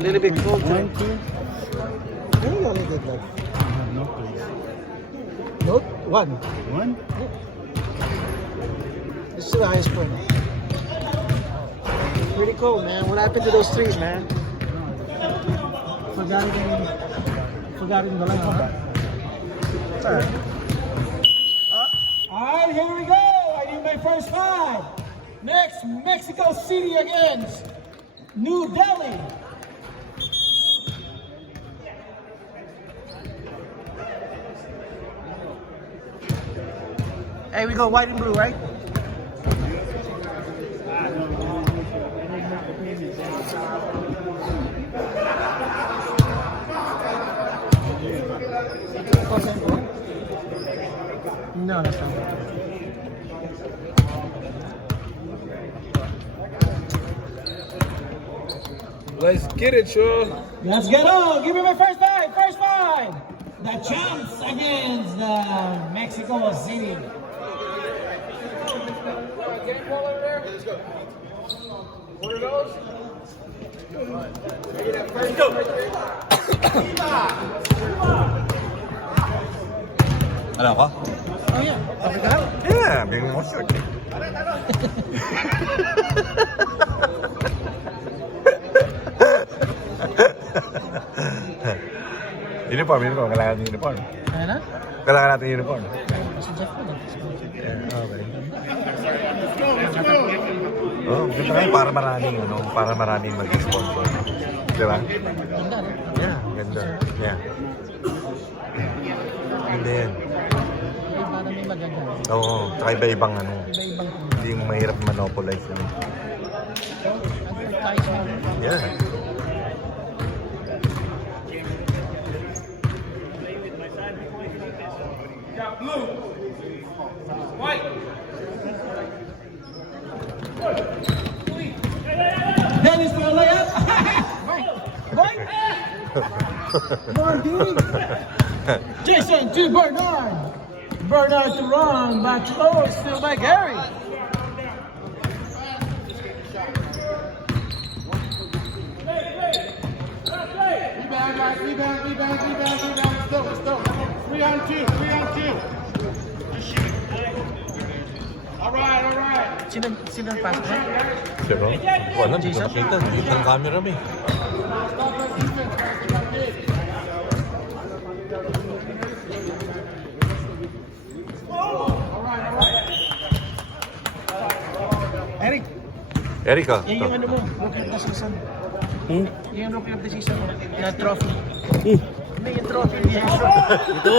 little bit cold too. 1, 2. Where you only get that? No place. Note 1. 1? This is the highest point. Pretty cool, man. What happened to those trees, man? Forgot it the light. Alright, here we go. I need my first 5. Next, Mexico City against New Delhi. Hey, we go white and blue, right? No, that's not. Let's get it, Shaw. Let's get on. Give me my first 5. First 5. The champs against Mexico City. What are those? Let's go. Ano ka? Oh yeah. Okay ka? Yeah, being more short. Uniform. Kailangan natin uniform. Ano na? Kailangan natin uniform. Si Jeff ko. Yeah, okay. Oh, gusto kayo para maraming, para maraming mag-sponsor. Di ba? Ganda, no? Yeah, ganda. Yeah. Ganda yan. Ay, parang may magaganda. Oo, tsaka iba-ibang Iba-ibang hindi yung mahirap monopolize yun. advertisement. Yeah. Blue. White. Dennis for a layup. Right. Come on, dude. Jason to Bernard. Bernard to Ron. Back to still by Gary. Rebound, guys. Rebound. Let's go. 3 on 2. All right. Sino ang pass mo? Pero, wala, hindi ko nakita. Hindi ko ng camera mo eh. Eric, Erika. yan yung ano mo, rookie of the season. Yung rookie of the season mo, na trophy. Hindi yung trophy. Ito?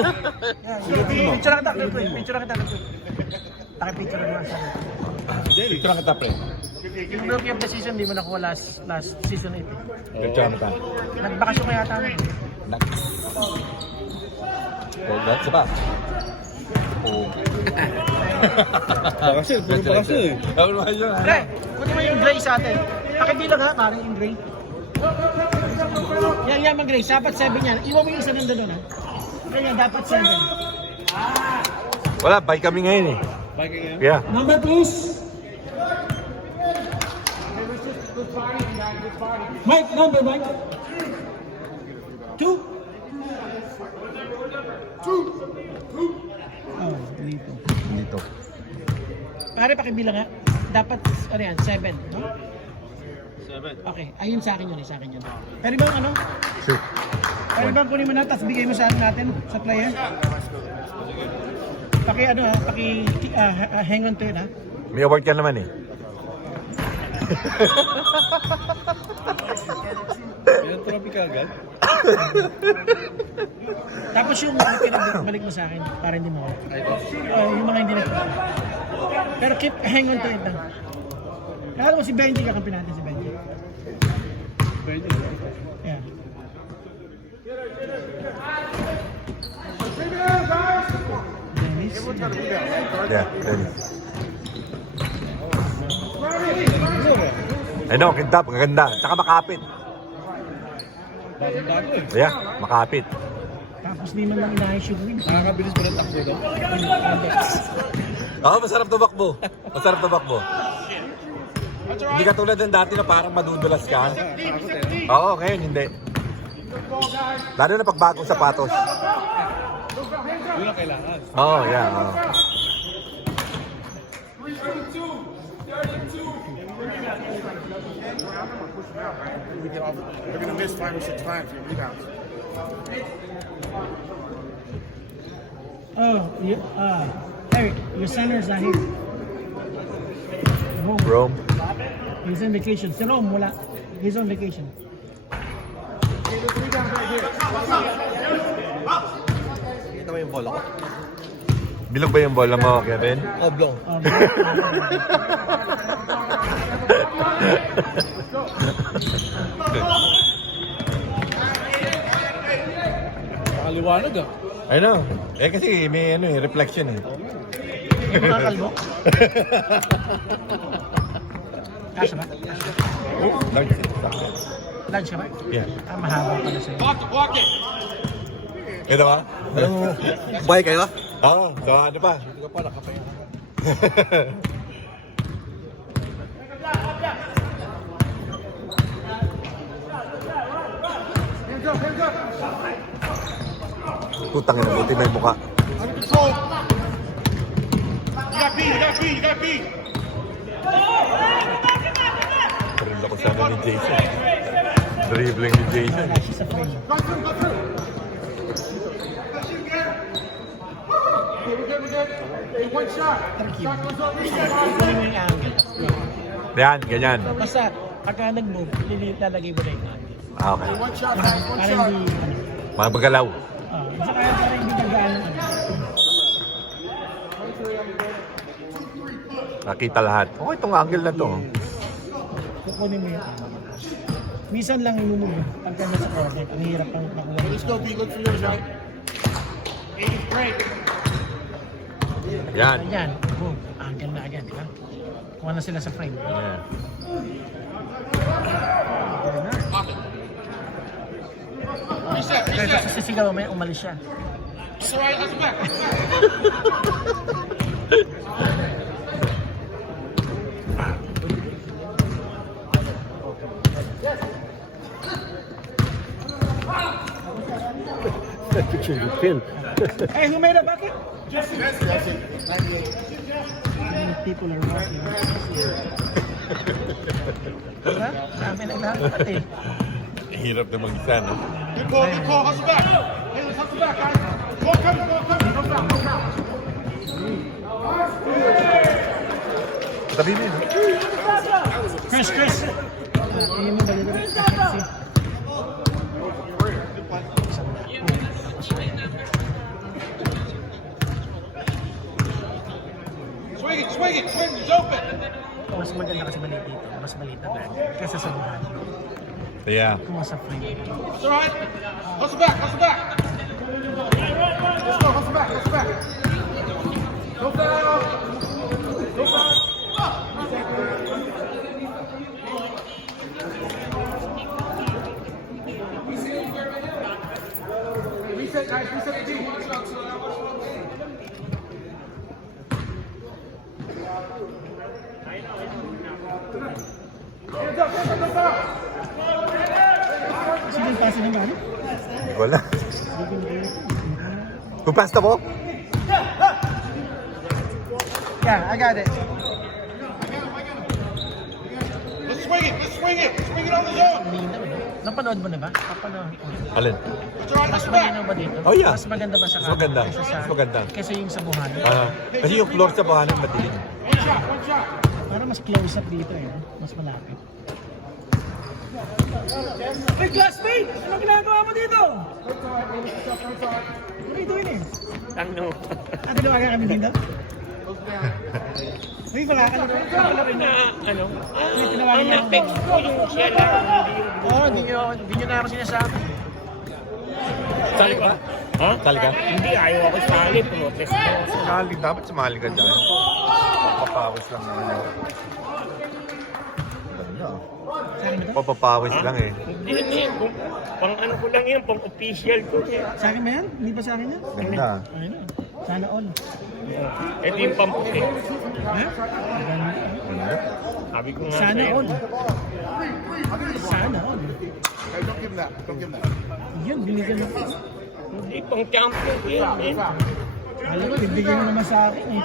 Picture kita, picture kita. Picture mo sa Picture ang kita, pre. yung rookie of the season, di mo nakuha last season 8. Picture ang kita. Nagbakasyon kaya tayo. That's ba? Oo. Bakasyon, puro bakasyon eh. Ano ba yun? Pre, kunin mo yung gray sa atin. Pakibilang ha, parang yung gray. Yan, mag-gray. Dapat 7 yan. Iwan mo yung isa nandun ha. Ganyan, dapat 7. Wala, bye kami ngayon eh. Bye kayo. Yeah. Number please. Mike, number, Mike. 2. Oh, dito. Pare, pakibilang ha. Dapat, ano yan, 7. No? 7. Okay, ayun sa akin yun, sa akin yun. Pwede bang ano? Shoot. Pwede bang kunin mo na, tapos bigay mo sa natin, sa player? Hang on to it ha. May award ka naman eh. Yung trophy ka agad? Tapos yung balik mo sa akin, para hindi mo. Yung mga hindi na. Pero hang on to it lang. Kala mo si Benji, kakampi natin si Benji. Pwede. Yeah. Dennis. Yeah, Dennis. I know, ganda. Tsaka makapit. Bago eh. Yeah, makapit. Tapos di man lang inayos yung win. Nakakabilis pa ng takbo daw. Oo, masarap tumakbo. Masarap tumakbo. Hindi ka tulad ng dati na parang madudulas ka. Takot eh. Oo, ngayon hindi. Lalo na pag bagong sapatos. Yun ang kailangan. Oo, yeah. Oo. 3-2. They're gonna miss 5 or 6 times in rebounds. Oh, Eric, your center's not here. Rome. Rome. He's on vacation. Si Rome, wala. He's on vacation. Okay, there's 3 downs right here. Kita mo yung bola ko? Bilog ba yung bola mo, Kevin? Oblong. Nakaliwanag ah. I know. Eh kasi may reflection eh. Hindi mo kakalbo? Kasha ba? Large. Lunch ka ba? Yeah. Mahaba pala sa'yo. Ito ba? Buhay kayo? Oo, so ano pa? Hindi ka pa nakapahinga. Hands up, hands up. Putang ina, buti may mukha. Under control. You got B, you got B, you got B. Drill ako sana ni Jason. Dribbling ni Jason. Wala siya sa frame. Go through, go through. Okay, we're good, we're good. Hey, 1 shot. Shot goes up. Kunin mo yung angle. Yan, ganyan. Basta, pagka nag-move, lalagay mo na yung angle. Ah, okay. 1 shot, guys, 1 Para shot. hindi, Magagalaw. saka para hindi nagaan ng ano. Nakita lahat. Okay, itong angle na to. Kukunin mo yung angle. Minsan lang imumove. Pagka nasa corner, ang hirap ang makuha. Let's go, B. Look for yours, right? 80's break. Yan. Ayan, boom. Angle na agad, di ba? Kuha na sila sa frame. Yan. Reset, Kaya reset. sa sisigaw, may umalis siya. It's all right, let's back. Hey, who made a bucket? Jesse. Many people are watching. Diba? Sabi na lahat eh. Hirap na mag-isa, no? Good call, hustle back. Hey, let's hustle back, guys. Go coming, go coming. Go back, go back. Tabi mo yun, no? Chris! Tingin mo ba dito? Swing it, it's open. Mas maganda kasi maliit dito. Mas maliit na bag. Kesa sa buhan. Yeah. Kung sa frame. It's all right. Hustle back, hustle back. Let's go, hustle back, hustle back. Go foul. Go foul. Reset, guys, reset the team. Hands up, go foul. Sino yung pasa ng gano'n? Hindi ko alam. Kung pass na po? Yeah, I got it. Let's swing it, swing it on the zone. Malinaw eh. Napanood mo na ba? Napanood ko. Alin? It's all right, Mas hustle back. malinaw ba dito? Oh, yeah. Mas maganda ba sa Mas maganda. Kaysa sa, Mas maganda. Kaysa yung sa buhan. Kasi yung floor sa buhanan madilim. One shot. Para mas close up dito eh. Mas malapit. Hey, classmate! Ano ginagawa mo dito? What are you doing eh? Ano? Tinawagan kami dito? Uy, wala ka na. Ano? Uy, tinawagan niya. Text ko yung siya lang. Oo, hindi nyo na ako sinasabi. Sali ka? Ha? Sali ka? Hindi, ayaw ako sali. Protest mo. Sumali. Dapat sumali ka dyan. Papapawis lang naman. Ganda. Sa akin ba ito? Papapawis lang eh. Hindi, hindi. Pang ano ko lang yan, pang official ko yan. Sa akin ba yan? Hindi ba sa akin yan? Ganda. Ayun na. Sana all. Ito yung pamputi. Ha? Ganda. Ganda. Sabi ko nga Sana sa'yo. all. Sana all. Hey, don't give him that. Don't give him that. Yun, binigyan mo. Hindi pang champion yan eh. Alam mo, bibigyan mo naman sa akin eh.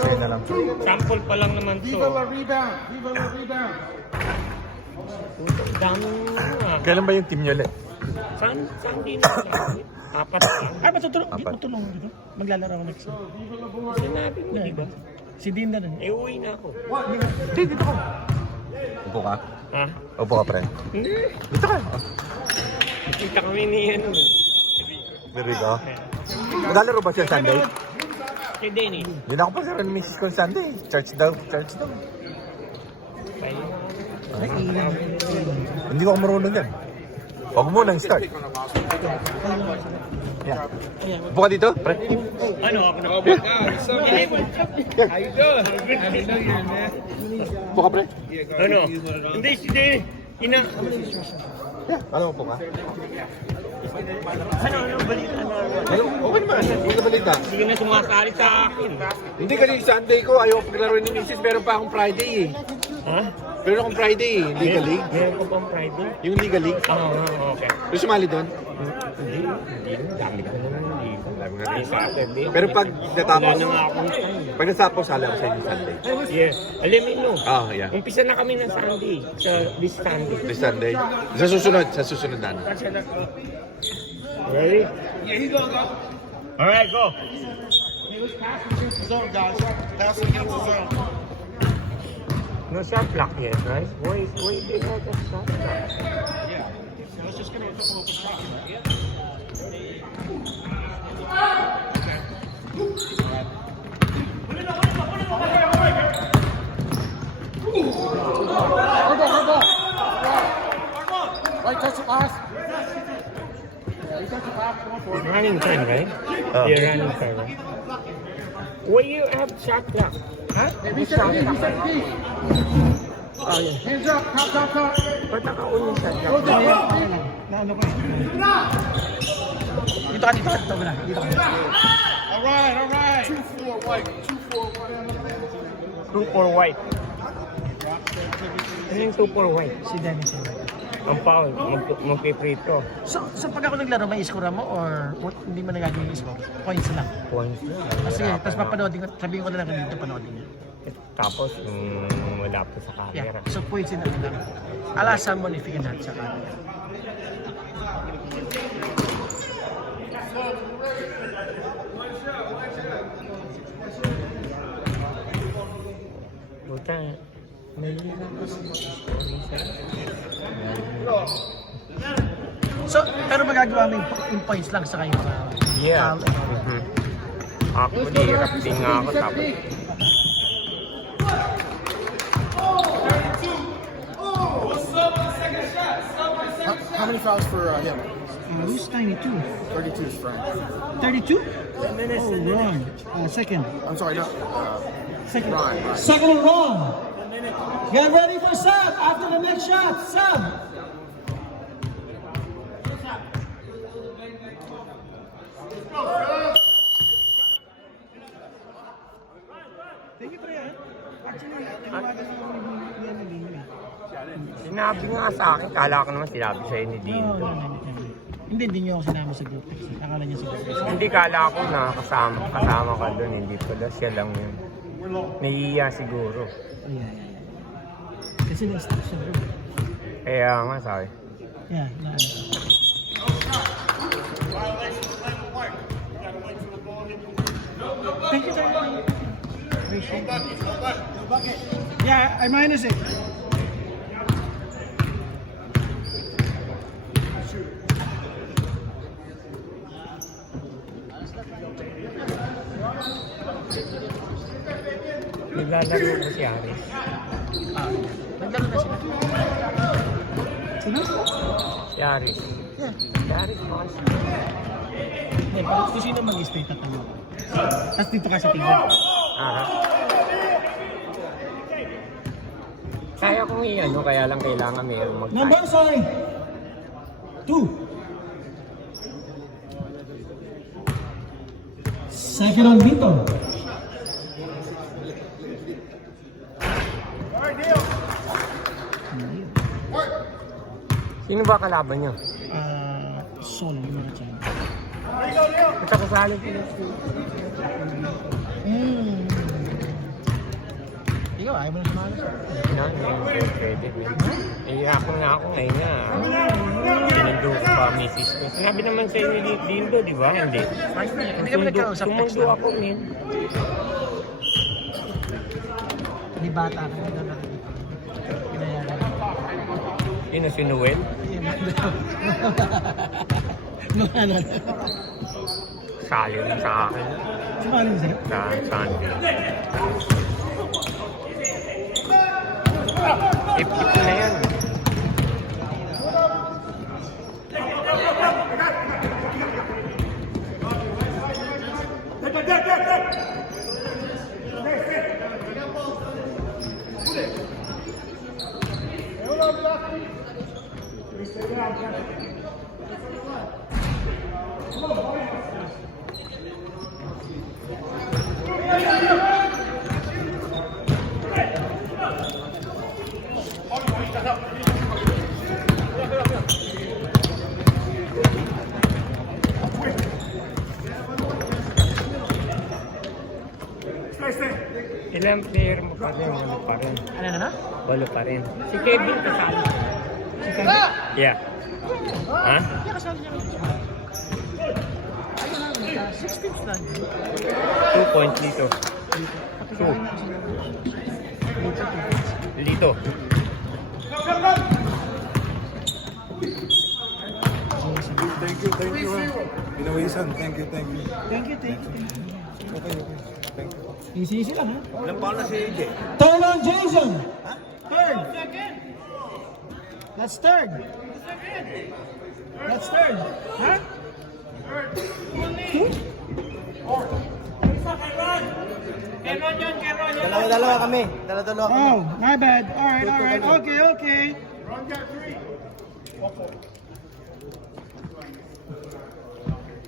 Sa'yo na lang. Sample pa lang naman to. Viva la rebound. Viva la rebound. Dami nga. Kailan ba yung team nyo ulit? Saan din na lang? Apat lang. Ay, matutulong. Apat. Matulong dito. Maglalaro ako next time. Sinabi ko, di ba? Si Dean na rin. Eh, uwi na ako. Dito ko. Upo ka? Ha? Upo ka, pre. Hindi. Dito ka. Kita kami ni ano. Dito ka. Maglalaro ba siya Sunday? Si Denny. Hindi na ako pa sa misis ko Sunday. Church daw. Church daw. Ay, hindi ko marunong yan. Huwag mo nang start. Yeah. Upo ka dito, pre. Ano ako na? Oh my God, what's up, man? How you doing? Happy New Year, man. Upo ka, pre. Ano? Hindi, si Denny. Ano, upo ka? Ano balita na? Hello, okay naman. Hindi ka balita. Hindi ka na sumasali sa akin. Hindi kasi Sunday ko, ayaw paglaro ni Mrs. Meron pa akong Friday eh. Ha? Meron akong Friday eh, Liga League. Meron ko pang Friday? Yung Liga League. Oo, okay. Gusto sumali doon? Hindi. Dami ko naman hindi. Dami nga May Saturday. Pero pag natapos, Wala na nga akong time. pag natapos, sala ko sa inyo Sunday. Yeah. Alam mo, no? Ah, yeah. Umpisa na kami ng Sunday. This Sunday. This Sunday. Sa susunod na. Ready? Yeah, he's gonna go. Alright, go. Pass against the zone, guys. Pass against the zone. No shot clock yet, right? Wait, they have a shot clock. Yeah. So let's just get a couple of shots. Right, touch the pass. Yeah, you touch the pass. Go for it. Running time, right? Yeah, running time, right? Why you have shot clock? Huh? Reset the D, reset the D. Oh, yeah. Hands up, top. Ba't nakaon yung shot Go clock? to the D. Naano ko eh. Dito ka. Dito ka na. Dito ka na. All right. 2-4 white. 2-4 white. 2 for white. Ano yung 2 for white? Si Dennis. Ang foul, magpipree throw. So pag ako naglaro, may iskura mo or hindi mo na gagawin yung score? Points lang. Points na. Sige, tapos papanoodin ko, sabihin ko na lang kung dito panoodin niya. Tapos, wala po sa camera. Yeah, so points in lang. I'll ask someone if you can help sa camera. Buta, nalila ko sa So, pero magagawa mo yung points lang sa kayo. Yeah. Actually, hirap din nga ako tapos. How many fouls for him? Who's 92? 32 is Frank. 32? Oh, wrong. Second. I'm sorry, no. Second. Right. Second and wrong. Get ready for sub after the next shot. Sub. Thank you, Priya. Actually, tinawagan ako ni Dino. Sinabi nga sa akin, kala ko naman sinabi sa'yo ni Dean. No. Hindi niyo ako sinama sa group text. Akala niya sa group text. Hindi kala ko na kasama ka doon, hindi pala siya lang yun. Nahihiya siguro. Yeah. Kasi na-stop sa group. Kaya nga sabi. Yeah, Thank you, sir. Appreciate it. Yeah, I minus it. Naglalaro ko si Aris. Naglaro na sila. Sino? Si Aris. Yeah. Si Aris pa kasi. Hindi, kung sino mag-stay tatalo. Tapos dito ka sa tingin. Kaya kong i-ano, kaya lang kailangan mayroong mag-time. Number sorry. 2. Second on Vito. Sino ba kalaban niyo? Son, yung mga tiyan. At kasali ko na. Ikaw, ayaw mo na sumali? Pwede. Iyak na ako ngayon nga. Sinundo ko pa misis ko. Sinabi naman sa'yo ni Dildo, di ba? Hindi. Hindi kami nagkausap. Sumundo ako, min. Hindi bata ka na lang. Pinayagan. Sino, si Noel? Ano? Sali rin sa akin. Sumali mo sa'yo? Sa Sunday. Ipit na yan. Ilang player mo pa rin? Walo pa rin. Ano? Walo pa rin. Si Kevin kasali. Si Kevin? Yeah. Ha? Hindi kasali niya. Ayun lang, 16th lang. 2 points dito. 2. Lito. Thank you. Pinawisan. Thank you. Thank you. Okay. Thank you. Easy lang, ha? Ilang paon na si AJ? Turn on Jason! Third! That's third! That's third! Ha? Dalawa kami. Dalawa kami. Oh, my bad. Alright. Okay.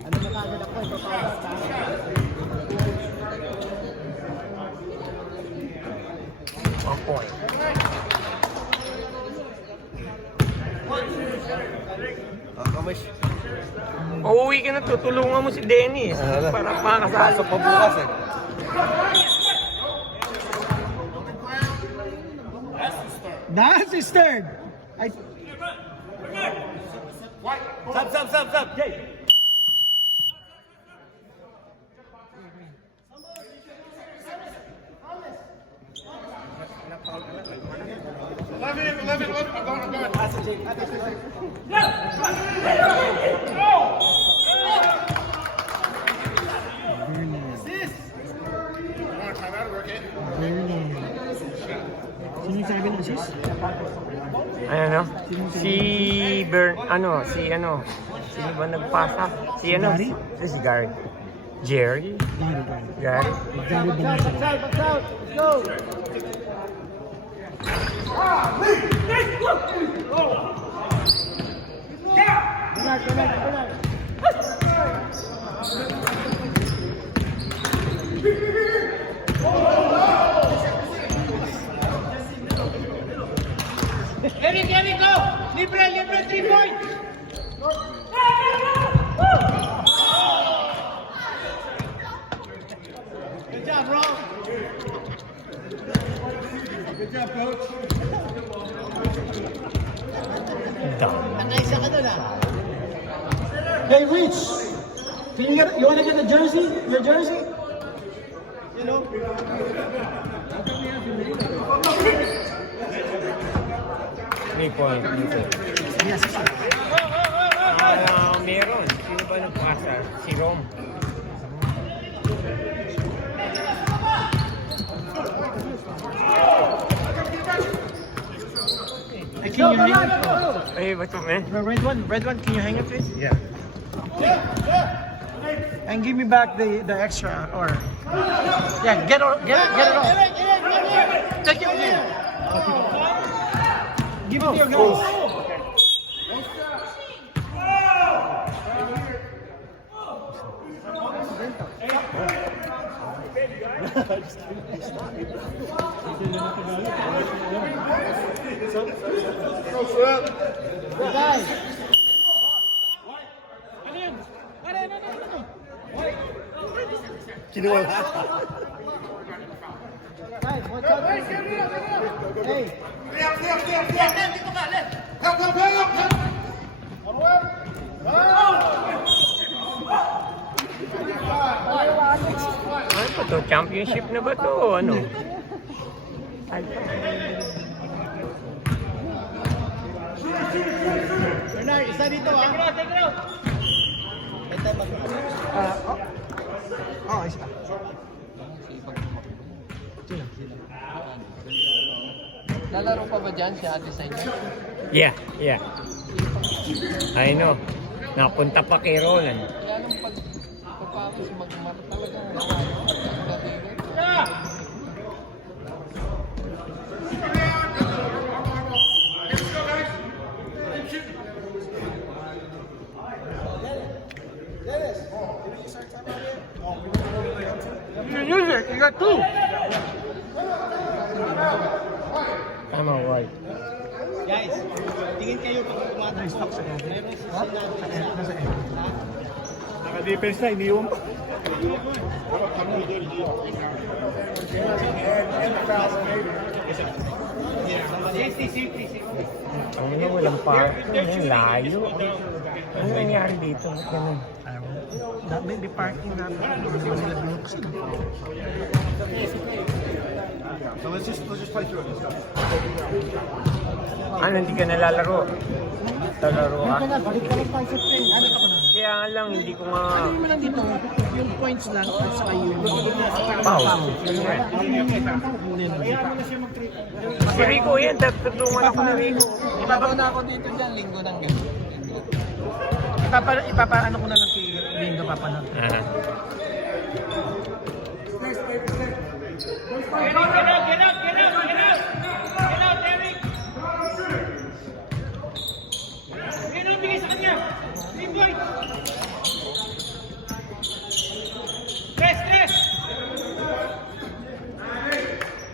Ano na kagad ako? Point. Kamis. Uuwi ka na, tutulungan mo si Dennis. Para makakasali. Pasok pa bukas eh. That's his third! Sab. Jay. 11. I'm going. Sino yung sabi ng assist? Ano? Sino ba nagpasa? Gary? Si Gary. Jerry? Gary? Gary Bonanza. Eric, go! Libre, 3 points! Good job, bro. Good job, coach. Nakaisa ka doon, ah. Hey, Rich! You wanna get the jersey? Your jersey? You know? 3 points dito. Yes, sir. Meron. Sino ba nagpasa? Si Rom. Can you hang it? Hey, what's up, man? The red one, can you hang it, please? Yeah. And give me back the extra, or yeah, get it all. Take it with you. Give it to your guys. Guys. Kinuha lahat. Guys, watch out. Hey. Help, help, help! Ano ba to? Championship na ba to? Ano? Ay, Bernard, isa dito ah. Oh, isa. Lalaro pa ba dyan si Ate sa inyo? yeah. I know. Napunta pa kay Roland. Kaya nung pagpapos magmar talaga You got two. Tama, right. Guys, tingin kayo pag meron si Naka-defense na, iniwan pa. Ang ano, walang parking. Ang layo. Ano nangyari dito? Ganun. May parking natin. Hindi mo nila binuksan. So let's just play through it. Let's go. Ano, hindi ka nalalaro? Talaro ka? Balik ka lang tayo sa train. Ano ka pa na? Kaya lang, hindi ko nga... Ano mo lang dito? Yung points lang at saka yung... Pau. Si Rico yan, tutulungan ako na Rico. Ibabaw na ako dito dyan, linggo ng gabi. Ipapaano ko na lang kay Lindo papanood. Ah.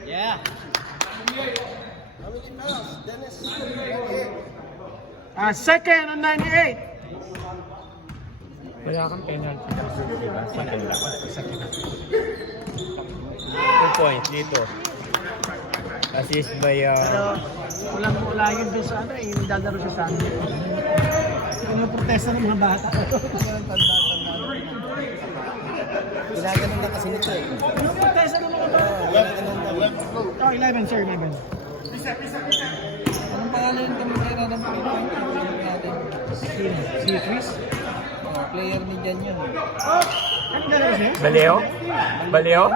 Yeah. Second on 98. Wala kang penalty. Diba? Maganda. 2 points dito. Assist by... Pero wala yun dun sa ano, yung nilalaro siya sa ano. Yung protesta ng mga bata. Ginaganon na kasi nito eh. Yung protesta ng mga bata. Oh, 11 sir, 11. Anong pangalan yung kamera ng point natin? Si Chris. Player ni Jan yun. Ano nilalaro siya? Baleo? Baleo?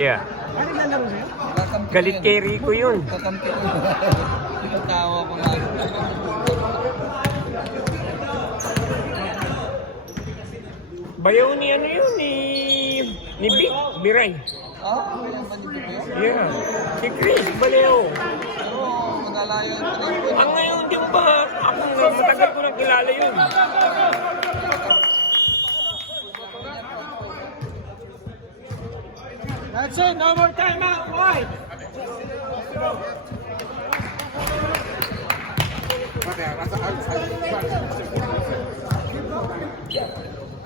Yeah. Ano nilalaro siya? Kakampi Galit kay Rico yun. Kakampi ko. Yung tawa ko lang. Bayaw ni ano yun, ni Vic, Biray. Ah, yung bandito ko yun? Yeah. Si Chris, Baleo. Oo, magalayo yung 3 points. Ang ngayon din ba? Ako nga, matagal ko nang kilala yun. That's it, no more timeout, wide.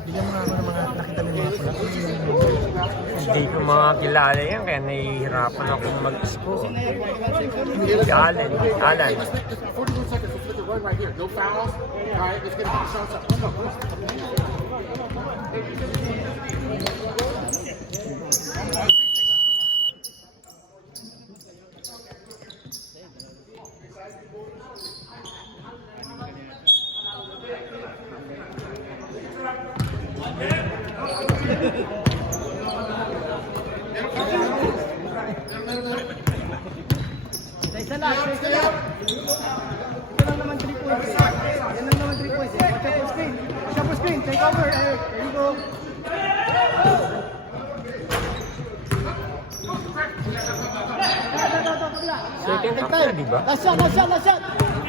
Bigyan mo nga ako ng mga nakita mo mga pula. Hindi ko mga kilala yan, kaya nahihirapan akong mag-score. Si Alan. 41 seconds. Let's flip the run right here. No fouls. All right, let's get a couple shots up. Let's go. Isa lang. Ito lang naman 3 points. Yan lang naman 3 points. Watch out for screen. Watch out for screen. Take over. There you go. Second half na, di ba? Last shot, last shot, last shot.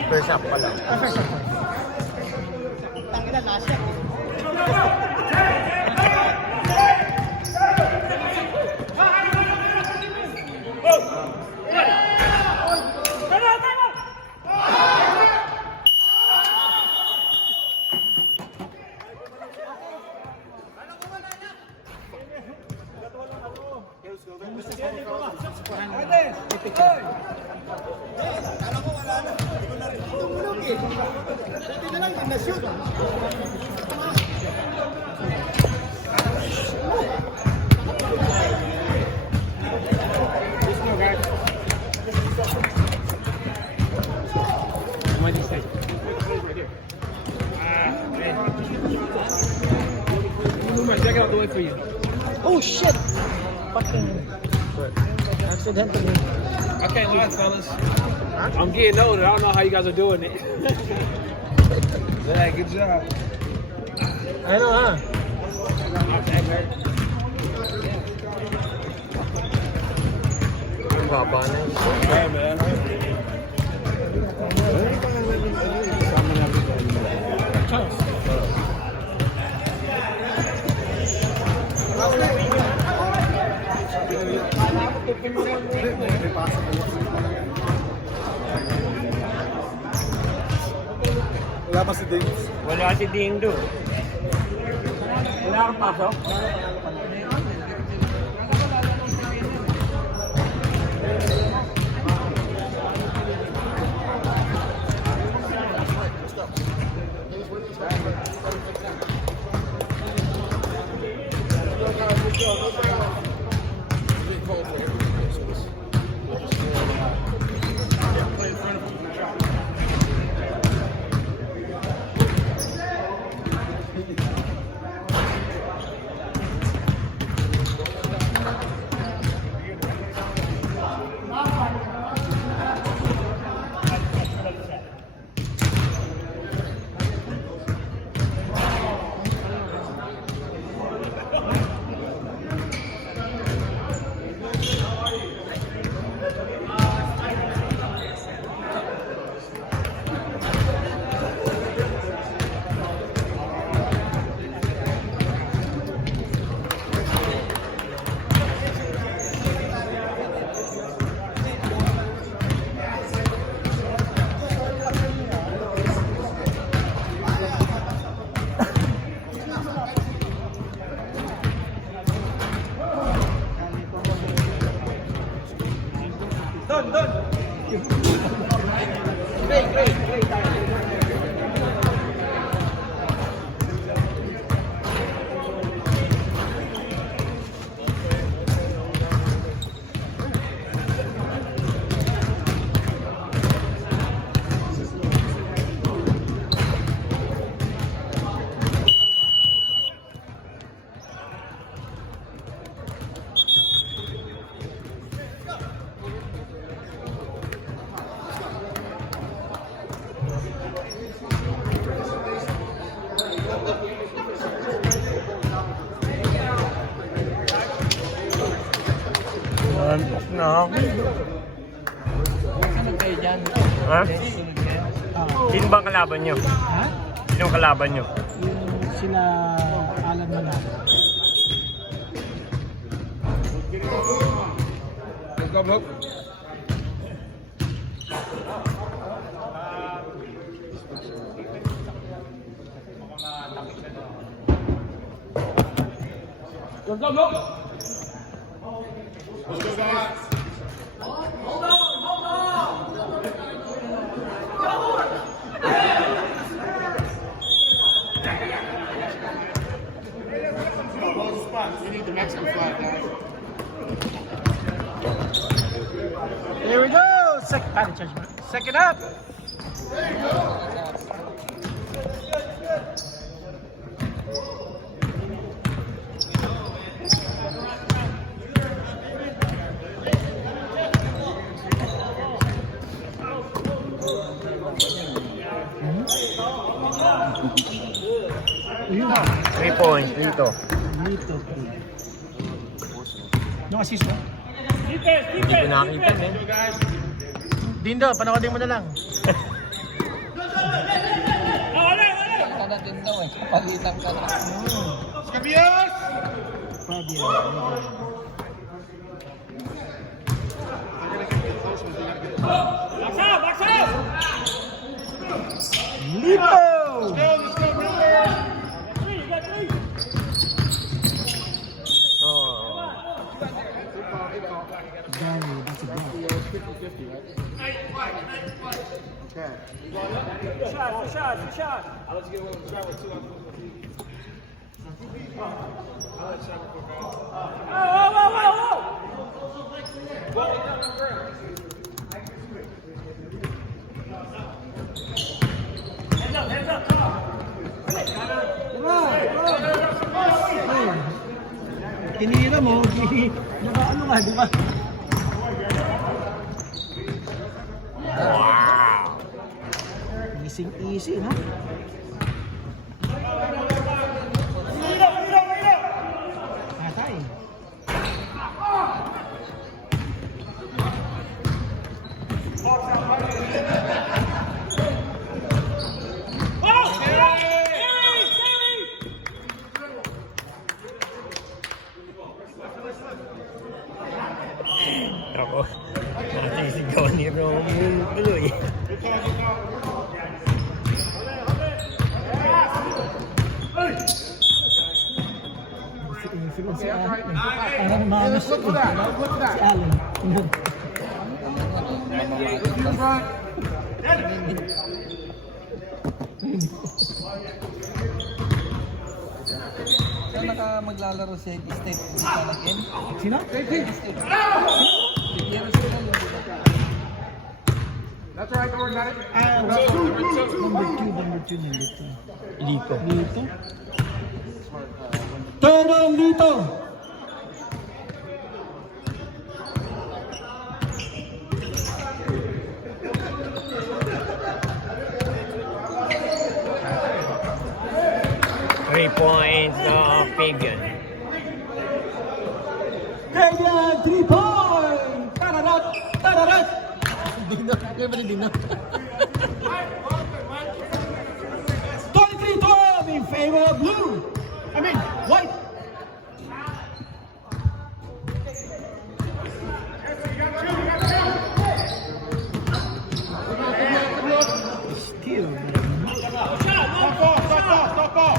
First half pa lang. First shot. Tangina, last shot. What do you say? Check out the way for you. Oh shit! Fucking accidentally. I can't lie, fellas. I'm getting older. I don't know how you guys are doing it. Yeah, good job. I know, huh? Baba na. Hey, man. Wala pa si Davis. Wala si Dindo. Wala kang pasok? No. Sunod kayo dyan. Ha? Sunod kayo. Sino bang kalaban nyo? Ha? Sino ang kalaban nyo? Yung sila Alan Manalo. Let's go, bro. We need the Mexican flag, guys. There we go! Second up! Yun. 3 points dito. Dito. Yung assist mo? Hindi ko nakakita eh. Dindo, panoodin mo na lang. Ka na din daw eh. Palitan ka na. Escabios! Fabio. Danny, that's a block. 50-50, right? Okay. I'll let you get one with Trevor too. I'll let Trevor go. Tinira mo, naka ano nga, di ba? Easy, no? Atay. Ako, nasisigawan ni Romy yung tuloy. Si Allen. Parang mga Let's look for that. Let's look for si that. Allen. In front. Saan maglalaro si Steve? Hindi ka nag-in? Sino? Steve. Bigyan sila yung That's right, don't worry about it. Number two. Lito. Lito. Turn Lito. Three points Fabian. Fabian, 3 points! Tararat! Dino, kaya ba ni Dino? 23-12 in favor of blue. I mean, white. Still. Stop ball.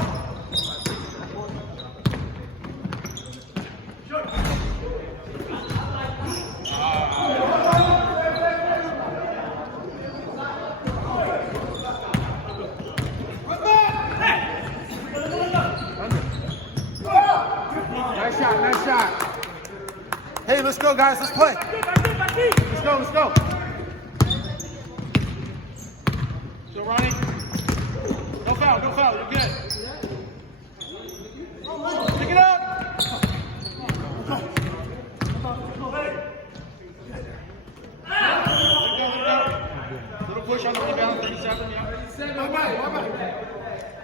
Nice shot. Hey, let's go, guys. Let's play. Let's go. So, Ronnie, no foul. You're good. Pick it up. Little push on the rebound, 37.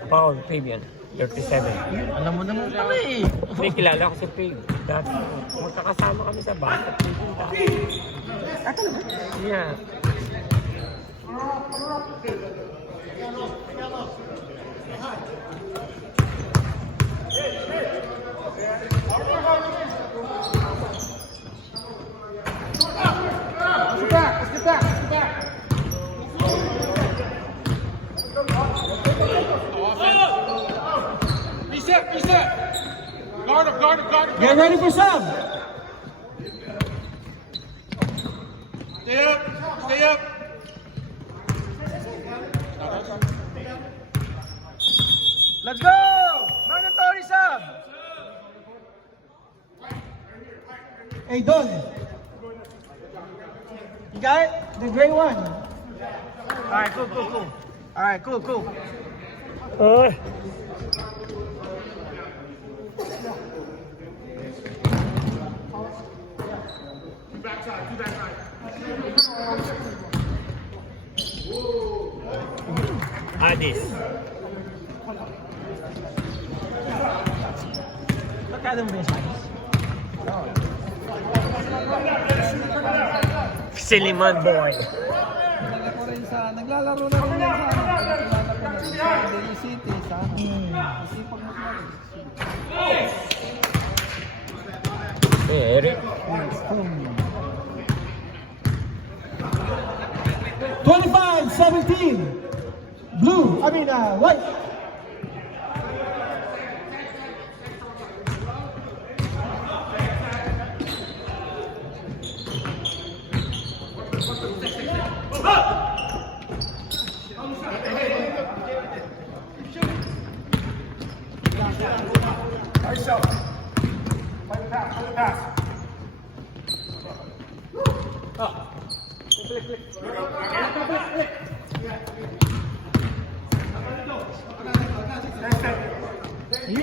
Foul, Fabian. 37. Alam mo naman pala eh. Hindi, kilala ko si Fabe. Dati, magkakasama kami sa basketball. Yeah. Let's get back. Reset. Guard him. Get ready for sub. Stay up. Let's go! Mandatory sub! Hey, Don. You got it? The gray one. Alright, cool. Alright, cool. Two backside. Addis. Magkano mo yung size? Siliman boy. Naglalaro rin sa Daly City, sa Sipag Maglaro. Hey, Eric. 25-17. White. You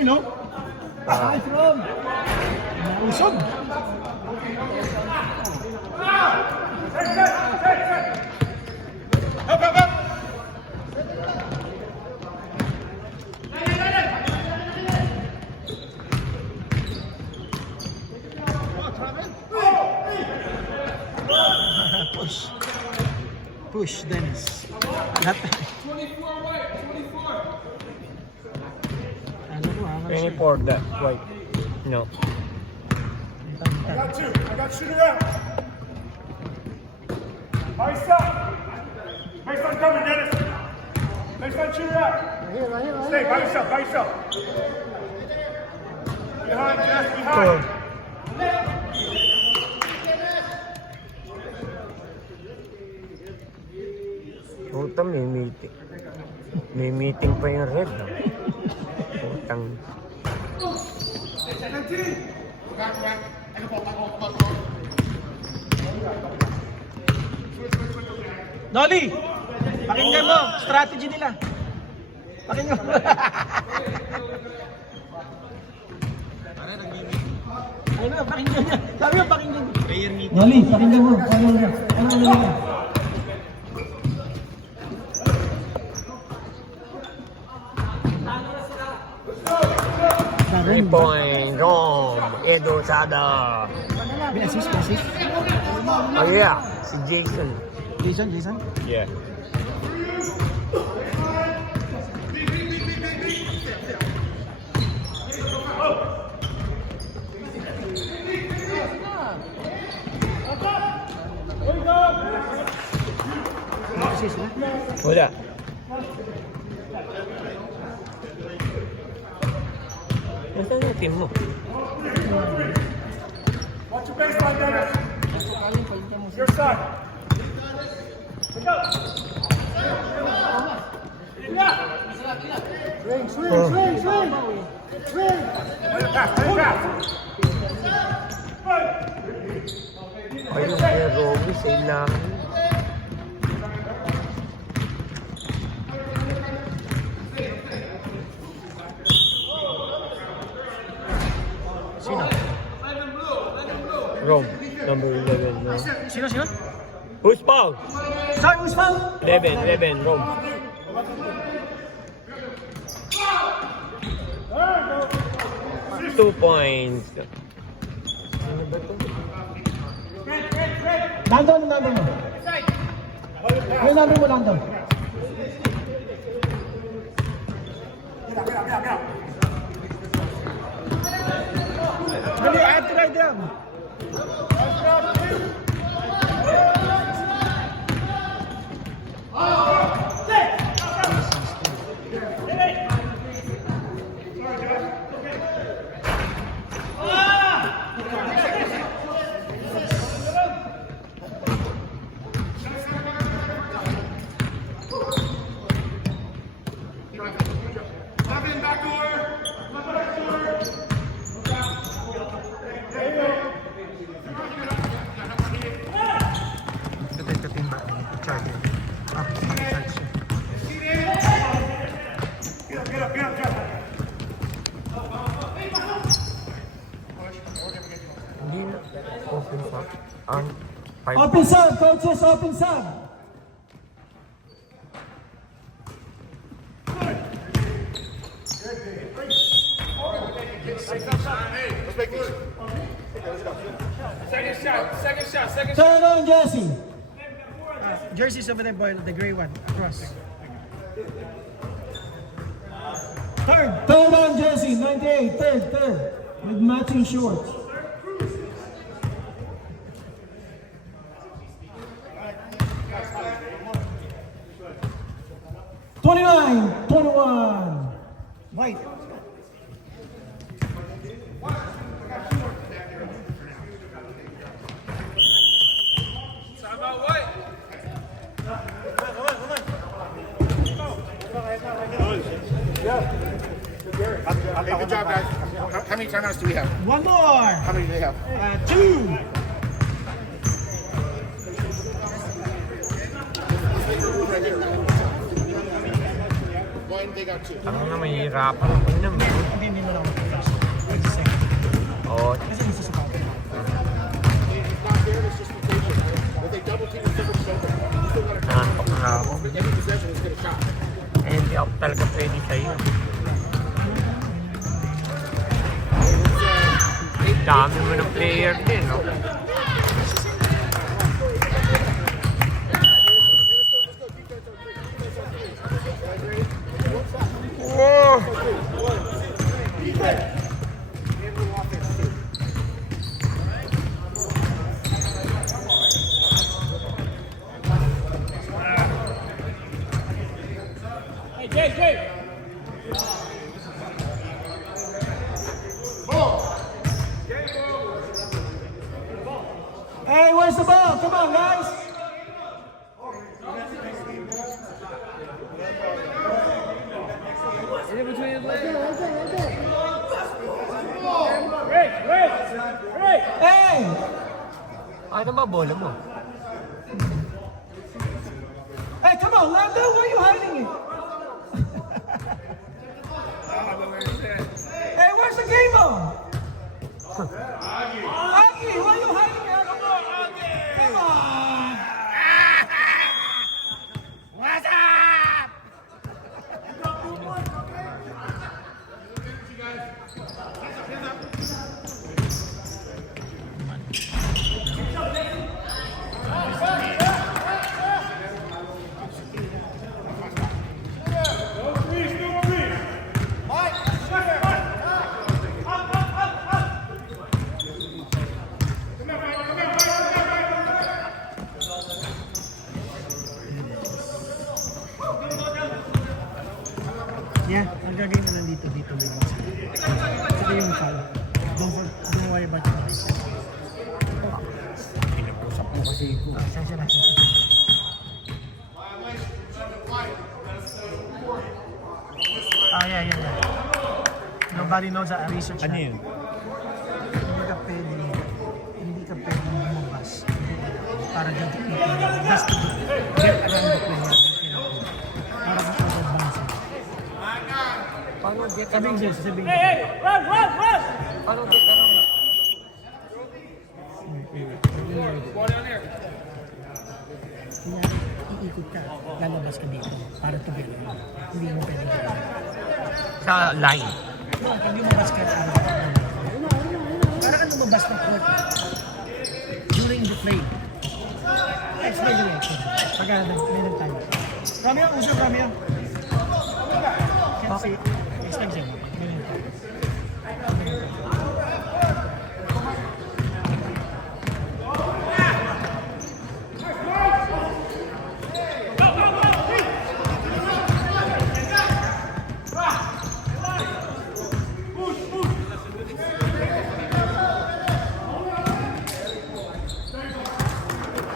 know? Nice from. Usog. Push. Push, Dennis. Lahat. 24 that white. No. I got two. I got shooter out. Ice up. Baseline coming, Dennis. Baseline shooter out. Stay by yourself. By yourself. Behind, Jeff. Behind. Puta, may meeting. May meeting pa yung red. No? Putang. Nolly! Pakinggan mo, strategy nila. Pakinggan mo. Ano, pakinggan niya. Sabi mo, pakinggan. Nolly, pakinggan mo. Ano nila? 3 point. Rom. Edo Sada. May assist. Oh yeah. Si Jason. Jason? Yeah. Assist na? Wala. Nasaan yung team mo? Watch your baseline, Dennis. Your side. Pick up. Swing. Let it pass. Ayun, kaya Robby sa ilang. Sino? Rom. Number 11. No? Sino? Who's foul? Sorry, who's foul? 11. Rom. Two points. Ano ba ito? Landon, ang number mo. May number mo, Landon. Dali, I have to write down. Hindi na. Open up. Ang 5 Open sub, coaches, open sub. Second shot. Turn on, Jesse. Jersey's over there, boy, the gray one, across. Third on, Jesse, 98, third, with matching shorts. $29, 21. White. Okay, good job, guys. How many timeouts do we have? One more. How many do they have? 2. they got two. Ano na, mahihirapan ako naman. Hindi mo na ako mag-flash. That's the second. Oo. Kasi gusto sa kapit. It's not there, it's just rotation. If they double team, it's different shoulder. You still got to Nantok na ako. every possession is get a shot. Eh, hindi ako talaga pwede sa'yo. Dami mo ng player din, no? Hey, where's the ball? Come on, guys. Hey! Ano ba bola mo? Hey, come on, Lando, where are you hiding it? Hey, where's the game on? Aggie, why are you hiding it? Come on, Aggie! Come on! What's up? Yeah, ang gagawin na nandito dito may box. Saka yung foul. Don't worry about your box. Pinag-usap mo kasi ko. Sensya na. Yeah. Nobody knows that. I researched that. yun? Hindi ka pwede lumabas. Para dyan titigil. Just to get around the player. Para makapag-advance. Paano get Sabihin around? siya, sabihin. Paano get around? Kaya iikot ka, lalabas ka dito para together. Hindi mo pwede ka. Sa line. No, pag lumabas ka, para ka lumabas ng court during the play. That's my direction. Pag meron tayo. Ramya, usap Ramya. Can't say, next time siya. Meron tayo.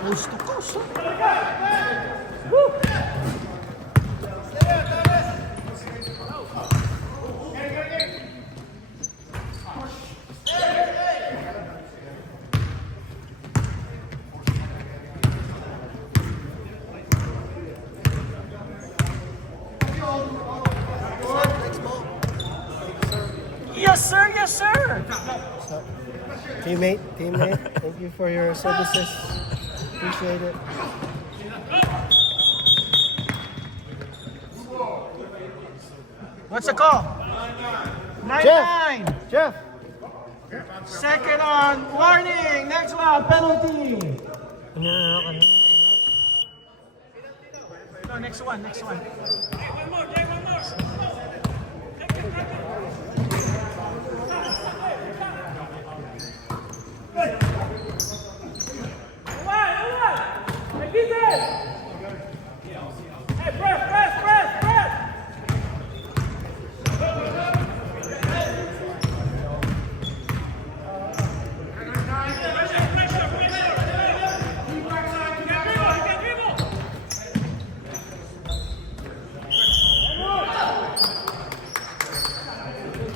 Coast to coast. Woo! Yes, sir. Yes, sir. Teammate, thank you for your services. Appreciate it. What's the call? 9-9. Jeff! Second on. Warning. Next one. Penalty. No, next one.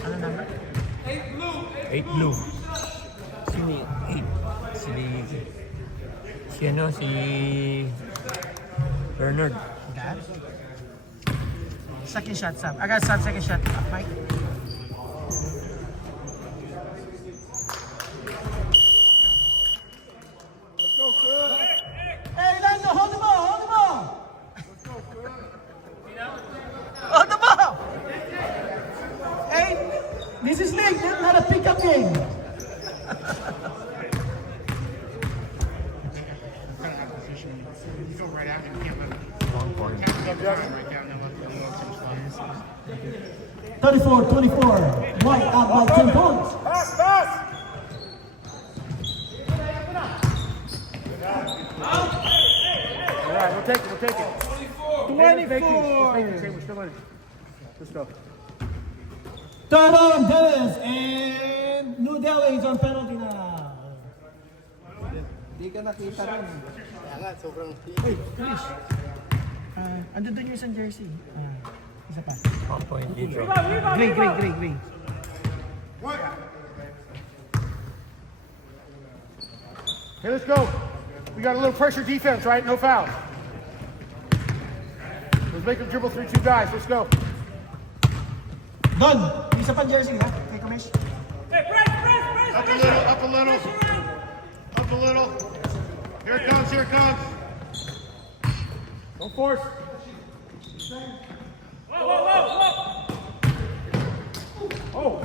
Ano number? 8 blue. Sino 8? Si Bernard. That? Second shot, Sam. I got Sam, second shot. Mike. Hey, Lando, hold the ball, hold the ball. Hold the ball. Hey, this is league, not a pickup game. You go right after, you can't let it. Can't let it right down there, let it go. 34-24. White out by 10 points. Pass, pass! All right, we'll take it, we'll take it. 24. We're still in it. Let's go. Taron Dennis and New Delhi is on penalty now. Hindi ka nakita rin. Kaya nga, sobrang Wait, Chris. Andun doon yung isang jersey. Isa pa. Point dito. Gray. Okay, let's go. We got a little pressure defense, right? No foul. Let's make them dribble through two guys. Let's go. Don, yung isa pa jersey, ha? Kay Kamesh. Up a little, up a little. Up a little. Here it comes, here it comes. Don't force. Oh.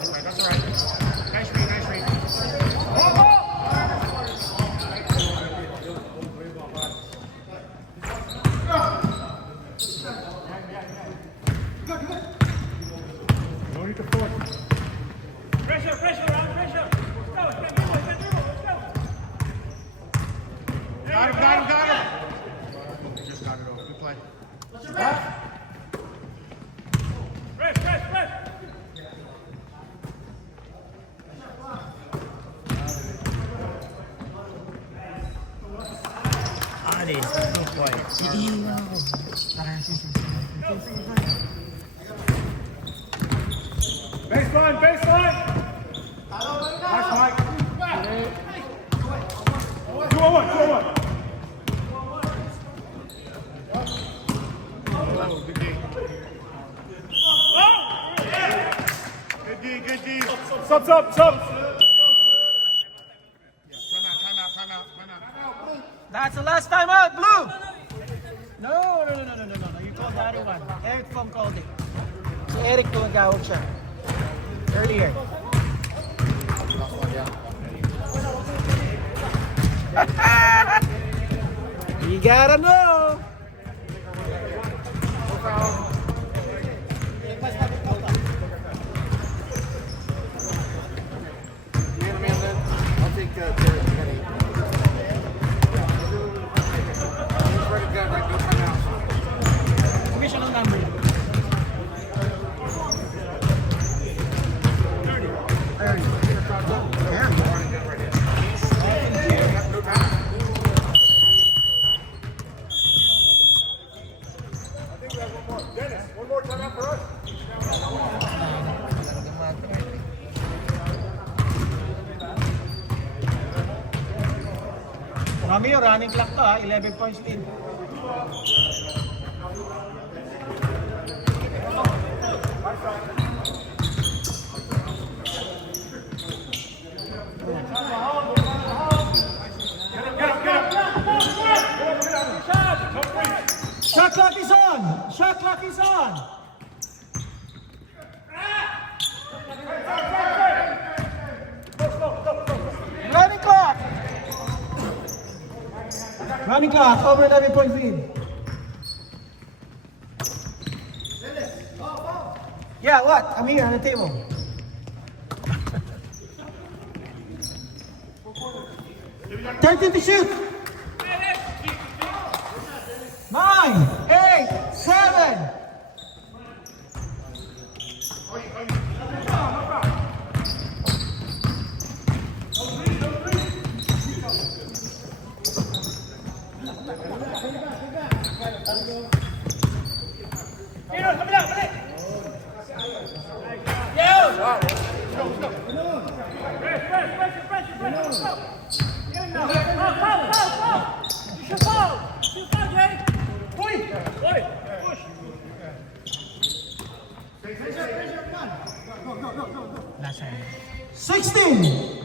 That's all right. Nice read, nice read. No need to force. Pressure, pressure. Let's go. Let's go. Got him. We just got it over. Good play. Press. Adi, no point. Baseline. Nice, Mike. 2-on-1. Oh, good D. Good D. Sub. Time out. That's the last time out, Blue! No. You called the other one. Eric Fong called it. Si Eric tumagawag siya. Earlier. You gotta know! I'll take Derek Penny. Commission ang number. 30. Dennis, one more time out for us. Mami, running clock to ha. 11 points lead. Shot clock is on! Shot clock is on! Running clock! Running clock, over 11 point lead. Yeah, what? I'm here on the table. Thirteen to shoot. 9, 8, 7. Pressure. 16.